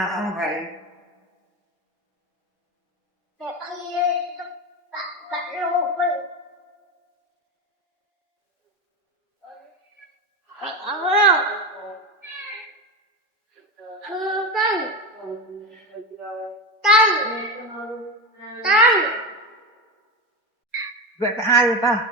Không vậy. Vậy cả hai rồi ta.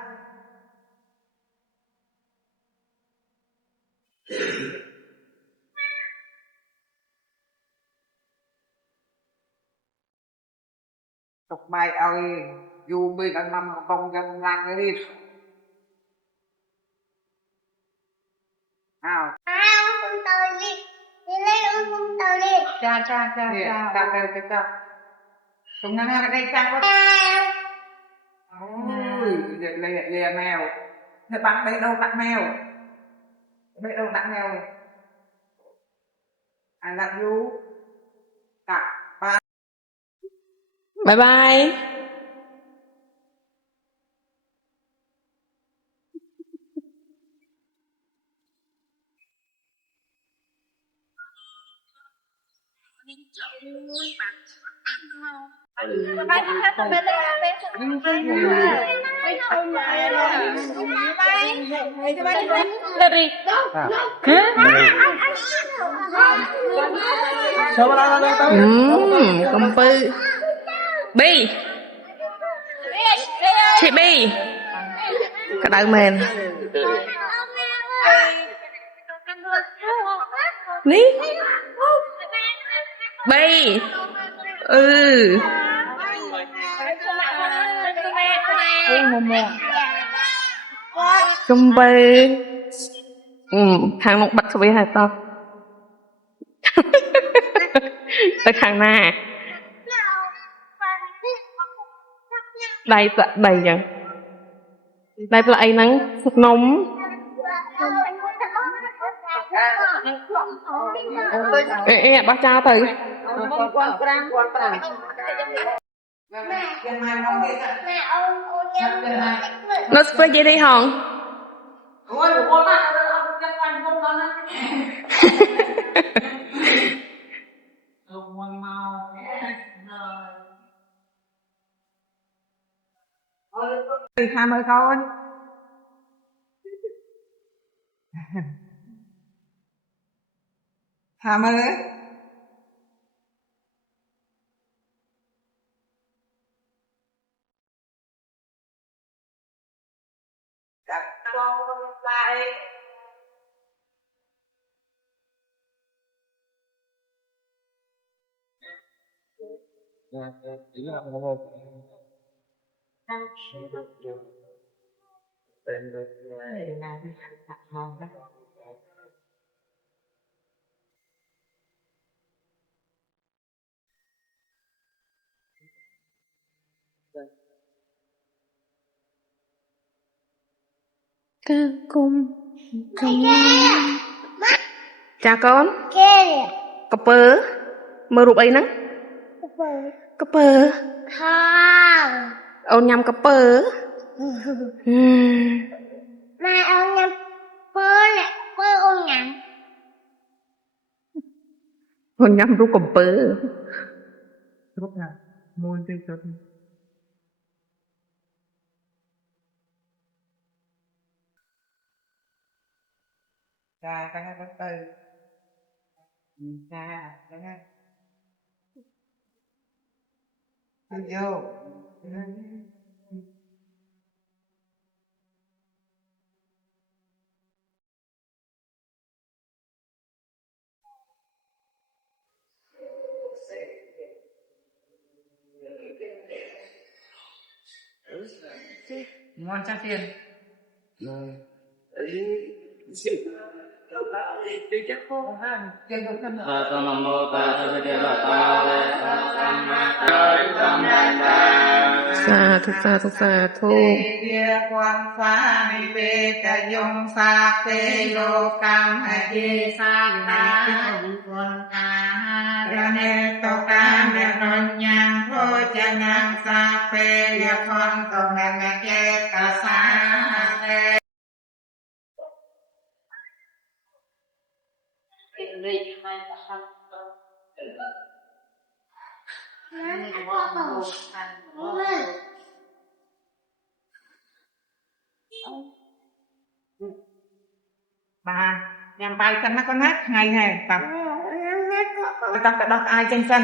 Tục bài ơi, dù bây giờ năm công dân làm cái đi. Nào. Không tới đi. Đi lên không tới đi. Cha. Không ngăn ở đây cha có. Ôi, lìa mèo. Thế bạn đây đâu đặt mèo? Đây đâu đặt mèo này? I love you. Bye. Bye bye. Dari. Công pư. Bi. Chị Bi. Cả đau mền. Ní. Bi. Công pư. Thằng nó bắt với hai tao. Tới thằng nào. Đây vậy. Đây là ai nắng nóng. Ê, bác cha từ. Nó spray gì đi hòn? Tham ơi con. Tham ơi. Đặt con lại. Chào con. Cặp bơ. Mơ rụp ấy nắng. Cặp bơ. Không. Ông nhằm cặp bơ. Mà ông nhắm bơ này, bơ ông nhắm. Ông nhằm rụp cặp bơ. Rút ra. Môi tiêu cực. Cha, cái hai bắt tay. Cha, cái hai. Đi vô. Ngon cha tiền. Sa thu. Quan phá ni bê ca dung sa tê lô cam hà di sa na quân ca ra nê tô ca mê non nhang hô cha nang sa phê ya con tô mê mê kê ca sa bà nhằm bay chân nó có nát ngày hè tập tập cái đọc ai chân chân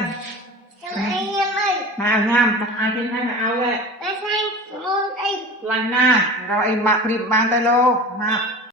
mà nhằm tập ai chân này là ao vậy lành na rồi mặc rịp bàn tay lô mà